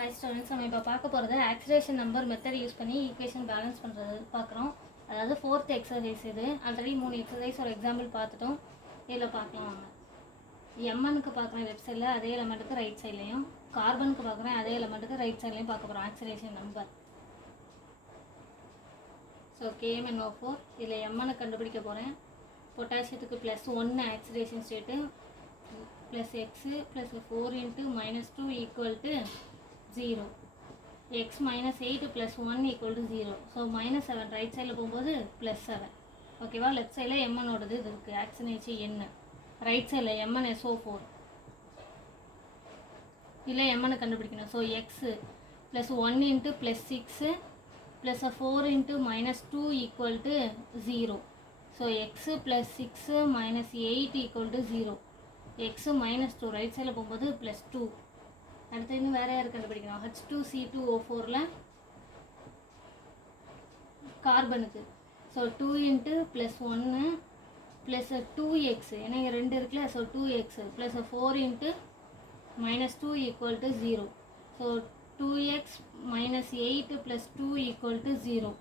Hi students, நம்ம இப்போ பார்க்க போகிறது ஆக்சிலேஷன் நம்பர் மெத்தட் யூஸ் பண்ணி ஈக்குவேஷன் பேலன்ஸ் பண்ணுறது பார்க்குறோம். அதாவது 4th எக்ஸசைஸ். இது ஆல்ரெடி 3 எக்ஸசைஸ் ஒரு எக்ஸாம்பிள் பார்த்துட்டோம். இதில் பார்க்கலாம் வாங்க. எம்எனுக்கு பார்க்குறேன் லெஃப்ட் சைடில், அதே எலமெண்ட்டுக்கு ரைட் சைட்லையும். கார்பனுக்கு பார்க்குறேன் அதே எலமெண்ட்டுக்கு ரைட் சைட்லையும் பார்க்க போகிறோம் ஆக்சிலேஷன் நம்பர். ஸோ KMnO4 இதில் எம்எனை கண்டுபிடிக்க போகிறேன். பொட்டாசியத்துக்கு +1 oscillation state, +x + 4 × -2 = 0. x - 8 + 1 = 0. So -7 right சைடில் போகும்போது +7. ஓகேவா? லெஃப்ட் சைடில் எம்எனோடது இது இருக்குது, ஆக்சினேச்சு எண்ணு. ரைட் சைடில் MnSO4 இல்லை எம்எனை கண்டுபிடிக்கணும். So x + 1 × +6 + 4 × -2 = 0. So x + 6 - 8 = 0. x - 2 right சைடில் போகும்போது +2. அடுத்து இன்னும் வேறு யார் கண்டுபிடிக்கணும்? H2C2O4ல் கார்பனுக்கு. ஸோ 2 × +1 + 2x, ஏன்னா இங்கே 2 இருக்குல்ல. So 2x + 4 × -2 = 0. So 2x - 8 + 2 = 0.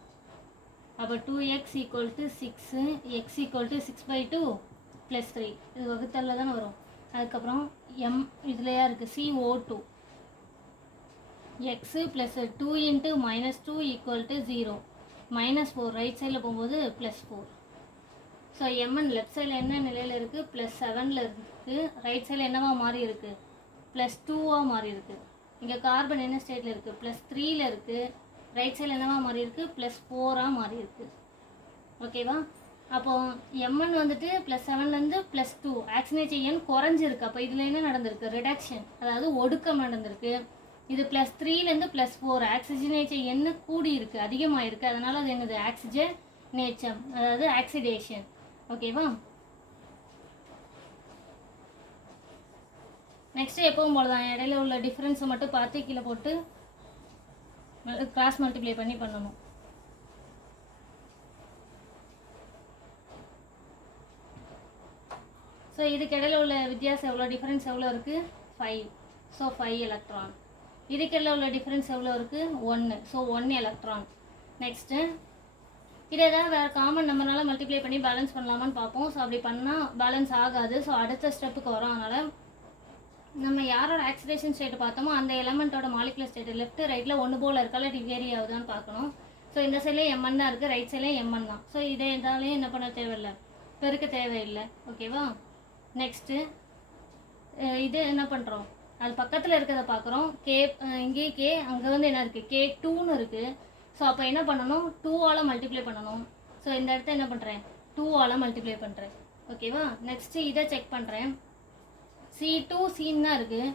அப்போ 2x = 6, x = 6/2 + 3. இது வகுத்தலில் தானே வரும். அதுக்கப்புறம் இதுலையா இருக்குது CO2. x + 2 × -2 = 0. -4 ரைட் சைடில் போகும்போது +4. ஸோ எம்என் லெஃப்ட் சைடில் என்ன நிலையில் இருக்குது? +7ல் இருக்குது. ரைட் சைடில் என்னவா மாறி இருக்குது? +2வாக மாறி இருக்குது. இங்கே கார்பன் என்ன ஸ்டேட்டில் இருக்குது? +3ல் இருக்குது. ரைட் சைடில் என்னவா மாறி இருக்குது? +4ஆக மாறி இருக்குது. ஓகேவா? அப்போது எம்என் வந்துட்டு +7லேருந்து +2 ஆக்சினேச்சு எண் குறைஞ்சிருக்கு. அப்போ இதில் என்ன நடந்திருக்கு? ரிடக்ஷன், அதாவது ஒடுக்கம் நடந்திருக்கு. இது +3லேருந்து +4 ஆக்சிஜனேச்ச எண்ணு கூடி இருக்குது, அதிகமாகிருக்கு. அதனால் அது என்னது? ஆக்சிஜனேச்சம், அதாவது ஆக்சிடேஷன். ஓகேவா? நெக்ஸ்ட்டு எப்பவும் போல தான் இடையில உள்ள டிஃப்ரென்ஸை மட்டும் பார்த்து கீழே போட்டு கிராஸ் மல்டிப்ளை பண்ணி பண்ணணும். ஸோ இதுக்கு இடையில உள்ள வித்தியாசம் எவ்வளோ, டிஃப்ரென்ஸ் எவ்வளோ இருக்குது? 5. So 5 electron. இதுக்கெல்லாம் உள்ள டிஃப்ரென்ஸ் எவ்வளோ இருக்குது? 1. So 1 electron. நெக்ஸ்ட்டு இதை ஏதாவது வேறு காமன் நம்பர்னால மல்டிப்ளை பண்ணி பேலன்ஸ் பண்ணலாமான்னு பார்ப்போம். ஸோ அப்படி பண்ணால் பேலன்ஸ் ஆகாது. ஸோ அடுத்த ஸ்டெப்புக்கு வரும். அதனால் நம்ம யாரோட ஆக்சிடேஷன் ஸ்டேட் பார்த்தோமோ அந்த எலமெண்ட்டோட மாலிகுலர் ஸ்டேட் லெஃப்ட் ரைட்டில் ஒன்று போல் இருக்கால வேரி ஆகுதான்னு பார்க்கணும். ஸோ இந்த சைட்லேயே எம்என் தான் இருக்குது, ரைட் சைட்லேயே எம்என் தான். ஸோ இதை எதாலையும் என்ன பண்ண தேவையில்லை, பெருக்க தேவையில்லை. ஓகேவா? நெக்ஸ்ட்டு இது என்ன பண்ணுறோம்? அது பக்கத்தில் இருக்கிறத பார்க்குறோம். இங்கே கே, அங்கே வந்து என்ன இருக்குது? K2ன்னு இருக்குது. ஸோ அப்போ என்ன பண்ணணும்? 2ஆல் மல்டிப்ளை பண்ணணும். ஸோ இந்த இடத்த என்ன பண்ணுறேன்? 2ஆல் மல்டிப்ளை பண்ணுறேன். ஓகேவா? நெக்ஸ்ட்டு இதை செக் பண்ணுறேன். C2 சீன் தான் இருக்குது,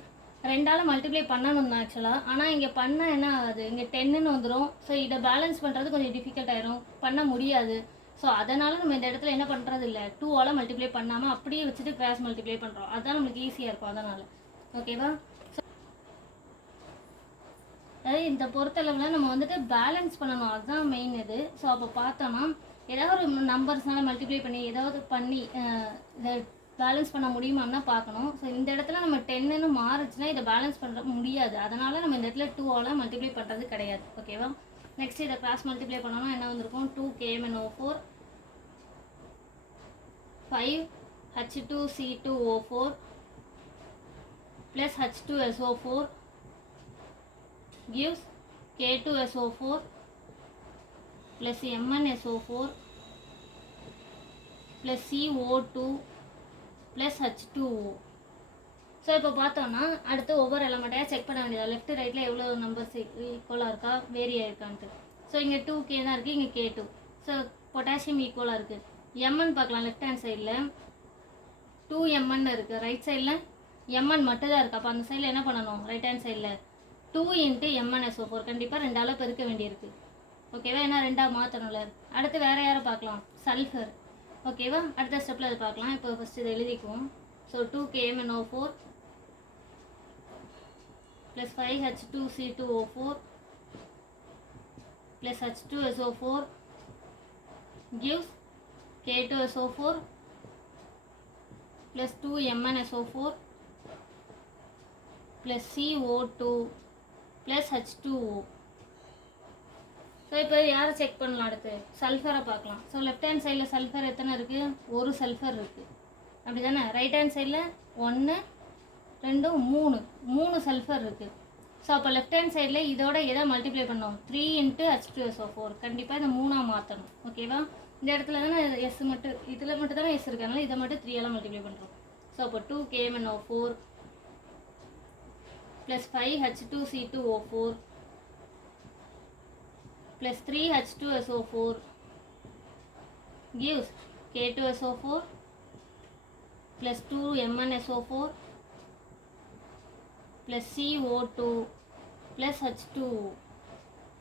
2ஆல் மல்டிப்ளை பண்ணணும் தான் ஆக்சுவலாக. ஆனால் இங்கே பண்ணால் என்ன ஆகுது? இங்கே 10ன்னு வந்துடும். ஸோ இதை பேலன்ஸ் பண்ணுறது கொஞ்சம் டிஃபிகல்ட் ஆயிரும், பண்ண முடியாது. ஸோ அதனால் நம்ம இந்த இடத்துல என்ன பண்ணுறது இல்லை, 2ஆல் மல்டிப்ளை பண்ணாமல் அப்படியே வச்சுட்டு கிராஸ் மல்டிப்ளை பண்ணுறோம். அதுதான் நம்மளுக்கு ஈஸியாக இருக்கும். அதனால் ஓகேவா? அதாவது இந்த பொறுத்தளவில் நம்ம வந்துட்டு பேலன்ஸ் பண்ணணும், அதுதான் மெயின் இது. ஸோ அப்போ பார்த்தோன்னா ஏதாவது ஒரு நம்பர்ஸ்னால் மல்டிப்ளை பண்ணி ஏதாவது பண்ணி இதை பேலன்ஸ் பண்ண முடியுமான்னு தான் பார்க்கணும். ஸோ இந்த இடத்துல நம்ம 10ன்னு மாறுச்சுன்னா இதை பேலன்ஸ் பண்ணுற முடியாது. அதனால் நம்ம இந்த இடத்துல 2ஆல் மல்டிப்ளை பண்ணுறது கிடையாது. ஓகேவா? நெக்ஸ்ட் இதை கிராஸ் மல்டிப்ளை பண்ணோம்னா என்ன வந்திருக்கும்? 2 KMnO4 5 H2C2O4 + H2SO4 gives K2SO4 + MnSO4 + CO2 + H2O. So இப்போ பார்த்தோன்னா அடுத்து ஒவ்வொரு எலமெண்ட்டையாக செக் பண்ண வேண்டியதா, லெஃப்ட் ரைட்டில் எவ்வளோ நம்பர்ஸ் ஈக்குவலாக இருக்கா, வேரி ஆயிருக்கான்ட்டு. ஸோ இங்கே 2K தான் இருக்குது, இங்கே K2. ஸோ பொட்டாசியம் ஈக்குவலாக இருக்குது. எம்என் பார்க்கலாம். லெஃப்ட் ஹேண்ட் சைடில் 2Mn இருக்குது, ரைட் சைடில் எம்என் மட்டும் தான் இருக்குது. அப்போ அந்த சைடில் என்ன பண்ணணும்? ரைட் ஹேண்ட் சைடில் 2 × MnSO4 கண்டிப்பாக 2ஆல் பெருக்க வேண்டியிருக்கு. ஓகேவா? ஏன்னா 2ஆக மாற்றணும்ல. அடுத்து வேறு யாரை பார்க்கலாம்? சல்ஃபர். ஓகேவா? அடுத்த ஸ்டெப்பில் அது பார்க்கலாம். இப்போ ஃபஸ்ட்டு இதை எழுதிக்குவோம். So 2 KMnO4 + 5 H2C2O4 + H2SO4 gives K2SO4 + 2MnSO4 plus CO2 plus H2O. So இப்போ யாரை செக் பண்ணலாம், அடுத்து சல்ஃபரை பார்க்கலாம். ஸோ லெஃப்ட் ஹேண்ட் சைடில் சல்ஃபர் எத்தனை இருக்குது, ஒரு சல்ஃபர் இருக்குது அப்படி தானே. ரைட் ஹேண்ட் சைடில் 1 2 3 சல்ஃபர் இருக்குது. ஸோ அப்போ லெஃப்ட் ஹேண்ட் சைடில் இதோட எதை மல்டிப்ளை பண்ணோம், 3 × H2SO4. கண்டிப்பாக இந்த 3ஆக மாற்றணும். ஓகேவா, இந்த இடத்துல தானே எஸ் மட்டும், இதில் மட்டும் தானே எஸ் இருக்காங்களா, இதை மட்டும் 3ஆல் மல்டிப்ளை பண்ணுறோம். ஸோ அப்போ 2KMnO4 plus 5H2C2O4 plus 3H2SO4 gives K2SO4 plus 2MnSO4 plus CO2 plus H2O.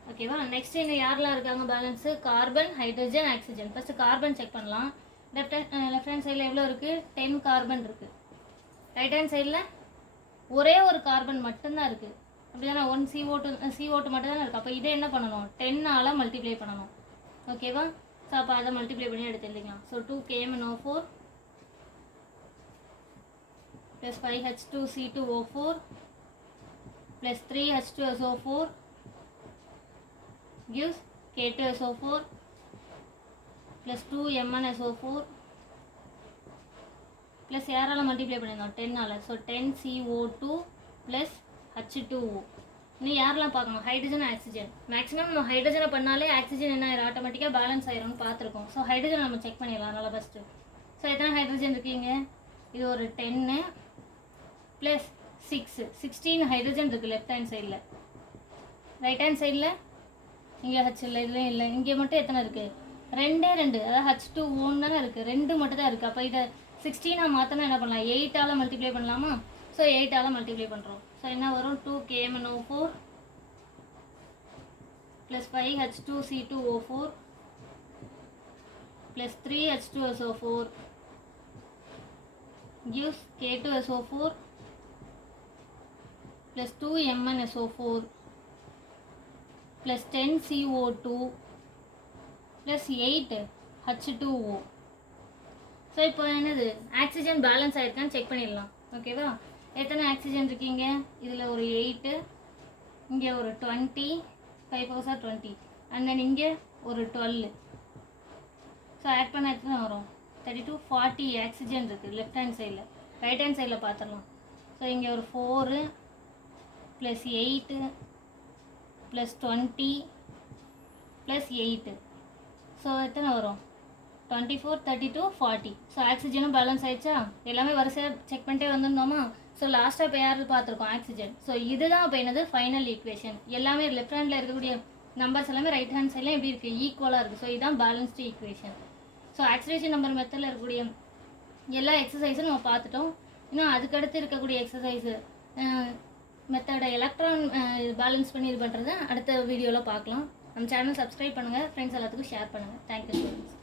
ஓகேவா, நெக்ஸ்ட் இங்கே யாரெல்லாம் இருக்காங்க balance, carbon, hydrogen, oxygen. First carbon check பண்ணலாம். லெஃப்ட் ஹேண்ட் சைடில் எவ்வளோ இருக்குது, 10 கார்பன் இருக்குது. ரைட் ஹேண்ட் சைடில் ஒரே ஒரு கார்பன் மட்டும்தான் இருக்குது. அப்படி தானே, 1 CO2 மட்டும் தானே இருக்குது. அப்போ இதை என்ன பண்ணணும், 10ஆல் மல்டிப்ளை பண்ணணும். ஓகேவா, ஸோ அப்போ அதை மல்டிப்ளை பண்ணி எடுத்து எழுதிக்கலாம். So 2KMnO4 plus 5H2C2O4 plus 3H2SO4 gives K2SO4 plus 2MnSO4 plus யாரால் மல்டிப்ளை பண்ணியிருந்தோம், 10ஆல். So 10CO2 plus H2O. இன்னும் யாரெல்லாம் பார்க்கணும், ஹைட்ரஜன், ஆக்சிஜன். மேக்ஸிமம் நம்ம ஹைட்ரஜனை பண்ணாலே ஆக்சிஜன் என்ன ஆயிரும், ஆட்டோமேட்டிக்காக பேலன்ஸ் ஆயிரும்னு பார்த்துருக்கோம். ஸோ ஹைட்ரஜன் நம்ம செக் பண்ணிடலாம் அதனால் ஃபஸ்ட்டு. ஸோ எத்தனை ஹைட்ரஜன் இருக்கீங்க, இது ஒரு 10 ப்ளஸ் 16 ஹைட்ரஜன் இருக்குது லெஃப்ட் ஹேண்ட் சைடில். ரைட் ஹேண்ட் சைடில் இங்கே ஹச் இல்லை, இதுலேயும் இல்லை. இங்கே மட்டும் எத்தனை இருக்குது, 2, அதாவது H2O தானே இருக்குது, 2 மட்டும் தான் இருக்குது. அப்போ இதை 16ஆக மாற்றினா என்ன பண்ணலாம், 8ஆல் மல்டிப்ளை பண்ணலாமா. ஸோ 8ஆல் மல்டிப்ளை பண்ணுறோம். ஸோ என்ன வரும், 2KMnO4 plus 5H2C2O4 plus 3H2SO4 gives K2SO4 plus 2MnSO4 plus 10CO2 plus 8H2O. So இப்போ என்னது, ஆக்சிஜன் பேலன்ஸ் ஆகிருக்கான்னு செக் பண்ணிடலாம். ஓகேவா, எத்தனை ஆக்சிஜன் இருக்கீங்க, இதில் ஒரு 8, இங்கே ஒரு 20, 5 × 20, அண்ட் தென் இங்கே ஒரு 12. ஸோ ஆட் பண்ண எத்தனை வரும், 32, 40 ஆக்சிஜன் இருக்குது லெஃப்ட் ஹேண்ட் சைடில். ரைட் ஹேண்ட் சைடில் பார்த்துடலாம். ஸோ இங்கே ஒரு 4 ப்ளஸ் 8 ப்ளஸ் 20 ப்ளஸ் 8. ஸோ எத்தனை வரும், 24, 32, 40. ஸோ ஆக்சிஜனும் பேலன்ஸ் ஆயிடுச்சா, எல்லாமே வரிசையாக செக் பண்ணிட்டே வந்திருந்தோமா. ஸோ லாஸ்ட்டாக இப்போ யார் பார்த்துருக்கோம், ஆக்சிஜன். ஸோ இதுதான் இப்போ என்னது, ஃபைனல் ஈக்குவேஷன். எல்லாமே லெஃப்ட் ஹேண்டில் இருக்கக்கூடிய நம்பர்ஸ் எல்லாமே ரைட் ஹேண்ட் சைடில் எப்படி இருக்குது, ஈக்குவலாக இருக்குது. ஸோ இதுதான் balanced equation. So oscillation number மெத்தடில் இருக்கக்கூடிய எல்லா எக்ஸசைஸும் நம்ம பார்த்துட்டோம். இன்னும் அதுக்கடுத்து இருக்கக்கூடிய எக்ஸசைஸு மெத்தடை எலக்ட்ரான் பேலன்ஸ் பண்ணி இது பண்ணுறது அடுத்த வீடியோவில் பார்க்கலாம். நம்ம சேனல் சப்ஸ்கிரைப் பண்ணுங்கள், ஃப்ரெண்ட்ஸ் எல்லாத்துக்கும் ஷேர் பண்ணுங்கள். Thank you students.